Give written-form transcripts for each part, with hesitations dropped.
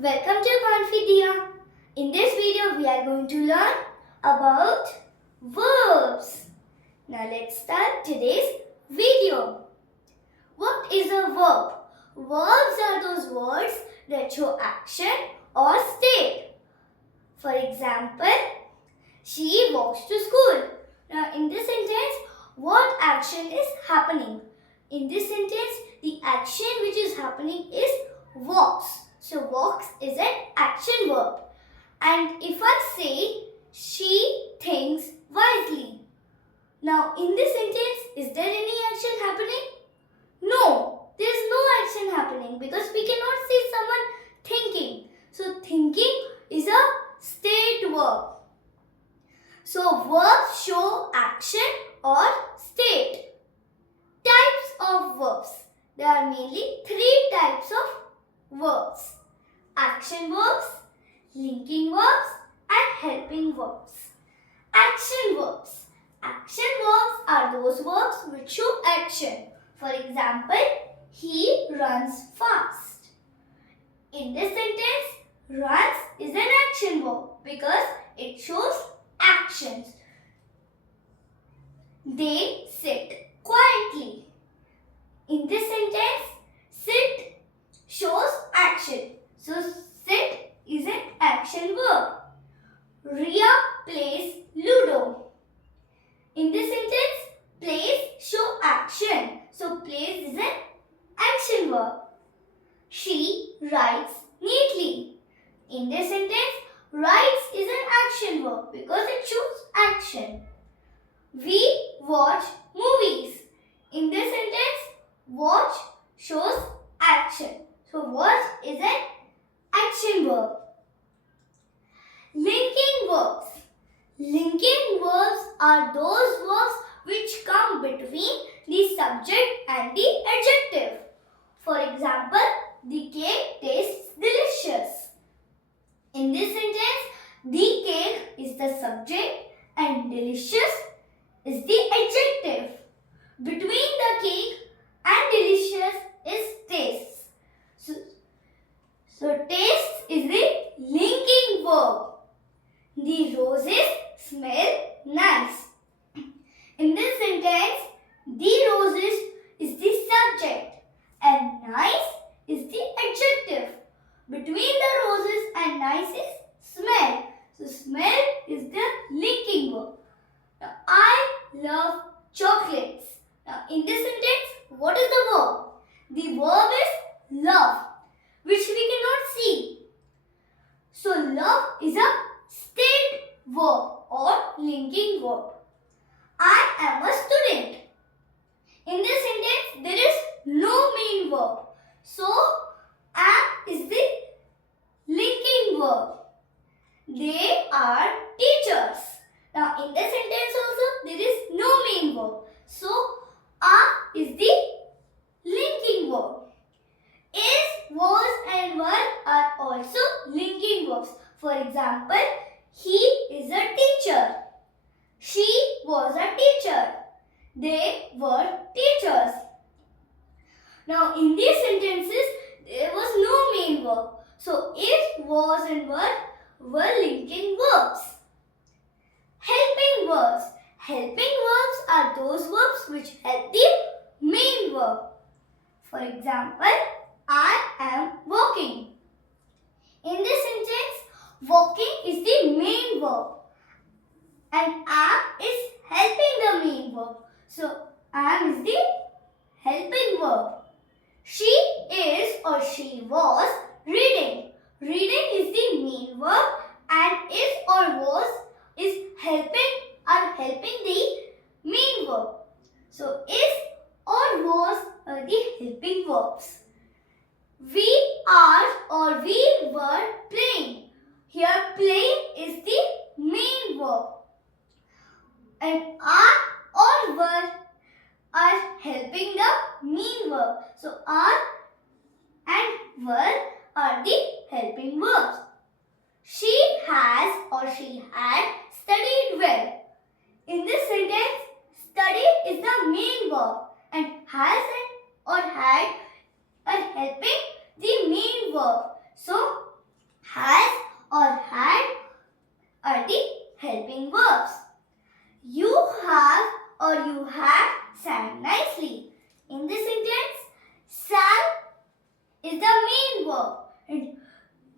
Welcome to Confidia. In this video, we are going to learn about verbs. Now let's start today's video. What is a verb? Verbs are those words that show action or state. For example, she walks to school. Now in this sentence, what action is happening? In this sentence, the action which is happening is walks. So walks is an action verb. And if I say she thinks wisely. Now in this sentence, is there any action happening? No, there is no action happening because we cannot see someone thinking. So thinking is a state verb. So verbs show action or state. Types of verbs. There are mainly three types of verbs. Action verbs, linking verbs and helping verbs. Action verbs. Action verbs are those verbs which show action. For example, he runs fast. In this sentence, runs is an action verb because it shows actions. They sit quietly. In this sentence, sit shows action. So, sit is an action verb. Ria plays Ludo. In this sentence, plays show action. So, plays is an action verb. She writes neatly. In this sentence, writes is an action verb because it shows action. We watch movies. In this sentence, watch shows action. So, watch is an action verb. Linking verbs. Linking verbs are those verbs which come between the subject and the adjective. For example, the cake tastes delicious. In this sentence, the cake is the subject and delicious is the adjective. Between the cake and delicious is taste. So taste is the linking verb. The roses smell nice. In this sentence, the roses is the subject and nice is the adjective. Between the roses and nice is smell. So smell is the linking verb. Now I love chocolates. Now in this sentence, what is the verb? The verb is love, which we cannot see. So love is a state verb or linking verb. I am a student. In this sentence, there is no main verb. So am is the linking verb. They are teachers. Now in this sentence also, there is no main verb. So are is the linking verb. Is, was and were are also linking verbs. For example, he is a teacher. She was a teacher. They were teachers. Now in these sentences, there was no main verb. So is, was and were linking verbs. Helping verbs. Helping verbs are those verbs which help the main verb. For example, I am walking. In this sentence, walking is the main verb and am is helping the main verb. So, am is the helping verb. She is or she was reading. Reading is the main verb and is or was is helping the main verb. So, is or was are the helping verbs. We are or we were playing. Here playing is the main verb. And are or were are helping the main verb. So are and were are the helping verbs. She has or she had studied well. In this sentence, studied is the main verb and has or had are helping the main verb. So verb. And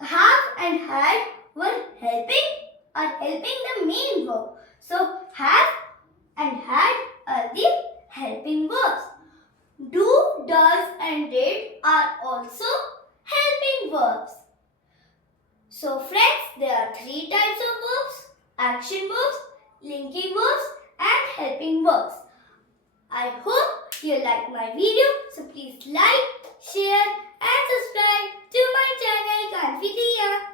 have and had were helping the main verb. So have and had are the helping verbs. Do, does and did are also helping verbs. So friends, there are three types of verbs: action verbs, linking verbs and helping verbs. I hope you like my video. So please like, share and subscribe to my channel Kanfi Diya.